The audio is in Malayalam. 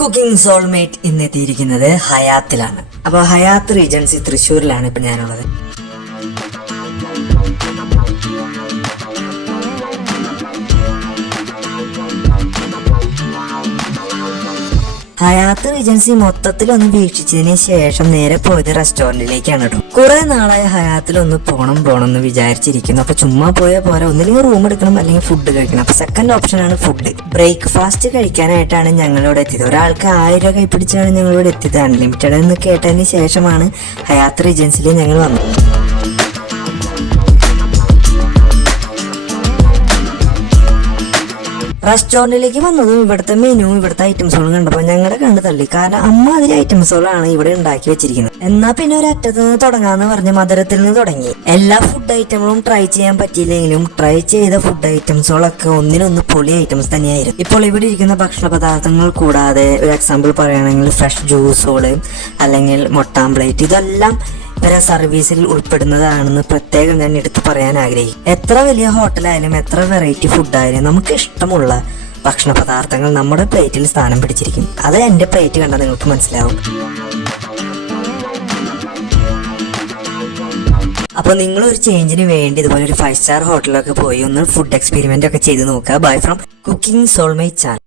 Cooking soulmate ഇന്നെത്തിയിരിക്കുന്നത് ഹയാത്തിലാണ്. അപ്പോൾ ഹയാത്ത് റീജൻസി തൃശ്ശൂരിലാണ് ഇപ്പം ഞാനുള്ളത്. ഹയാത്ത് റീജൻസി മൊത്തത്തിലൊന്ന് വീക്ഷിച്ചതിന് ശേഷം നേരെ പോയത് റെസ്റ്റോറന്റിലേക്കാണ് കേട്ടോ. കുറെ നാളായി ഹയാത്തിലൊന്ന് പോണം എന്ന് വിചാരിച്ചിരിക്കുന്നു. അപ്പൊ ചുമ്മാ പോയാൽ പോരാ, ഒന്നില്ലെങ്കിൽ റൂം എടുക്കണം അല്ലെങ്കിൽ ഫുഡ് കഴിക്കണം. അപ്പൊ സെക്കൻഡ് ഓപ്ഷനാണ് ഫുഡ്. ബ്രേക്ക്ഫാസ്റ്റ് കഴിക്കാനായിട്ടാണ് ഞങ്ങളിവിടെ എത്തിയത്. ഒരാൾക്ക് 1000 രൂപ കൈപ്പിടിച്ചാണ് ഞങ്ങളിവിടെ എത്തിയത്. അൺലിമിറ്റഡ് എന്ന് കേട്ടതിന് ശേഷമാണ് ഹയാത്ത് റീജൻസിയിൽ ഞങ്ങൾ വന്നത്. റെസ്റ്റോറന്റിലേക്ക് വന്നതും ഇവിടുത്തെ മെനു, ഇവിടുത്തെ ഐറ്റംസുകളും കണ്ടപ്പോൾ ഞങ്ങളുടെ കണ്ടു തള്ളി. കാരണം അതിലെ ഐറ്റംസുകളാണ് ഇവിടെ ഉണ്ടാക്കി വെച്ചിരിക്കുന്നത്. എന്നാ പിന്നെ ഒരു അറ്റത്ത് നിന്ന് തുടങ്ങാന്ന് പറഞ്ഞ് മധുരത്തിൽ നിന്ന് തുടങ്ങി. എല്ലാ ഫുഡ് ഐറ്റങ്ങളും ട്രൈ ചെയ്യാൻ പറ്റിയില്ലെങ്കിലും ട്രൈ ചെയ്ത ഫുഡ് ഐറ്റംസുകളൊക്കെ ഒന്നിനൊന്ന് പൊളി ഐറ്റംസ് തന്നെയായിരുന്നു. ഇപ്പോൾ ഇവിടെ ഇരിക്കുന്ന ഭക്ഷണ പദാർത്ഥങ്ങൾ കൂടാതെ ഒരു എക്സാമ്പിൾ പറയുകയാണെങ്കിൽ ഫ്രഷ് ജ്യൂസുകള് അല്ലെങ്കിൽ മുട്ട ആംപ്ലേറ്റ്, ഇതെല്ലാം ഇവരെ സർവീസിൽ ഉൾപ്പെടുന്നതാണെന്ന് പ്രത്യേകം ഞാൻ എടുത്തു പറയാൻ ആഗ്രഹിക്കും. എത്ര വലിയ ഹോട്ടലായാലും എത്ര വെറൈറ്റി ഫുഡായാലും നമുക്ക് ഇഷ്ടമുള്ള ഭക്ഷണ പദാർത്ഥങ്ങൾ നമ്മുടെ പ്ലേറ്റിൽ സ്ഥാനം പിടിച്ചിരിക്കും. അത് എൻ്റെ പ്ലേറ്റ് കണ്ടാൽ നിങ്ങൾക്ക് മനസ്സിലാവും. അപ്പോൾ നിങ്ങളൊരു ചേഞ്ചിന് വേണ്ടി ഇതുപോലെ ഒരു 5 സ്റ്റാർ ഹോട്ടലൊക്കെ പോയി ഒന്ന് ഫുഡ് എക്സ്പെരിമെന്റ് ഒക്കെ ചെയ്ത് നോക്കുക. Bye from cooking soulmate channel.